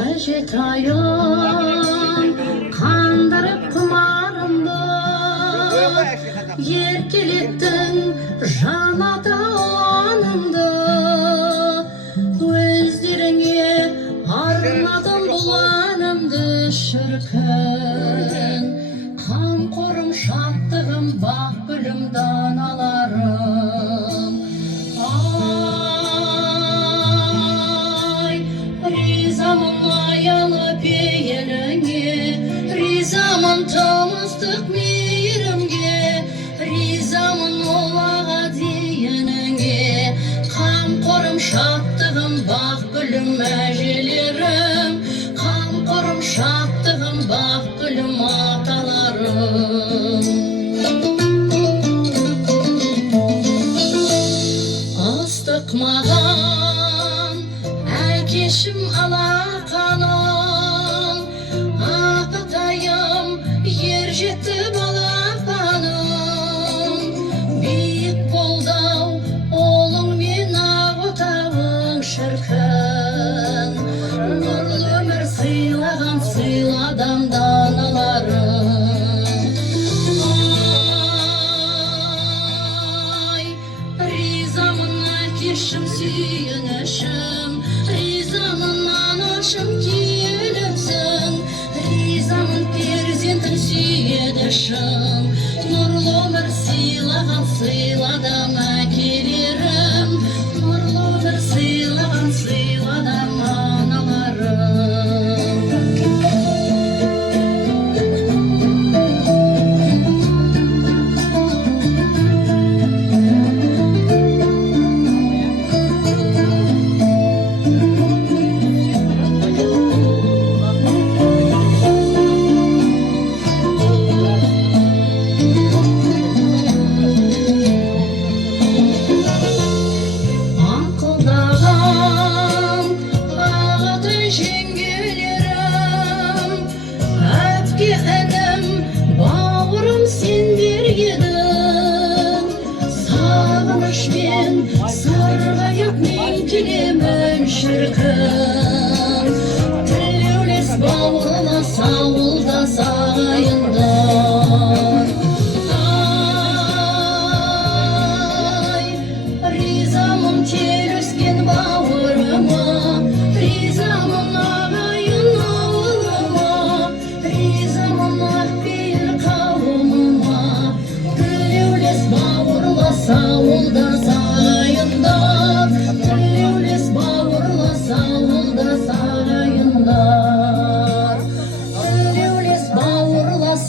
Әжетайым қандырып құмарымды, еркелеттің жанаты анымды, өздеріңе арнадым бұл әнімді шіркін. Қамқорым, шаттығым, бақ гүлім, даналарым. Ризамын аялы пейіліңе, ризамын тымыстық мейірімге, ризамын олаға дейініңе. Қамқорым, шаттығым, бақ гүлім, әжелерім. Қамқорым, шаттығым, бақ гүлім, аталарым. Ыстық маған әкешім алақаным, Ақтайым ер жетті балапаным. Биік қолдау олың мен ақ отауың шіркін. Нұрлы өмір сыйлаған сыйладым даналарым. Ризамын әкешім, сүйінішім, ризамын анашым, киелімсің, ризамын перзентім, сүйедішім. Нұрлы өмір сыйлаған сыйладым әкелерім, нұрлы өмір сыйлаған сыйладым аналарым. Ақылдаған бағыты жеңгелерім, әпке інім, бауырым сен бергедің. Сағынышпен сарғайып мен келемін шіркін. Тілеулес бауырлас ауылдас ағайындар. Ризамын тел өскен бауырыма, ризамын ағайын ауылыма, ризамын ақпейіл қауымыма. Тілеулес бауырлас ауылдас ағайындар, тілеулес бауырлас ауылдас ағайындар, тілеулес бауырлас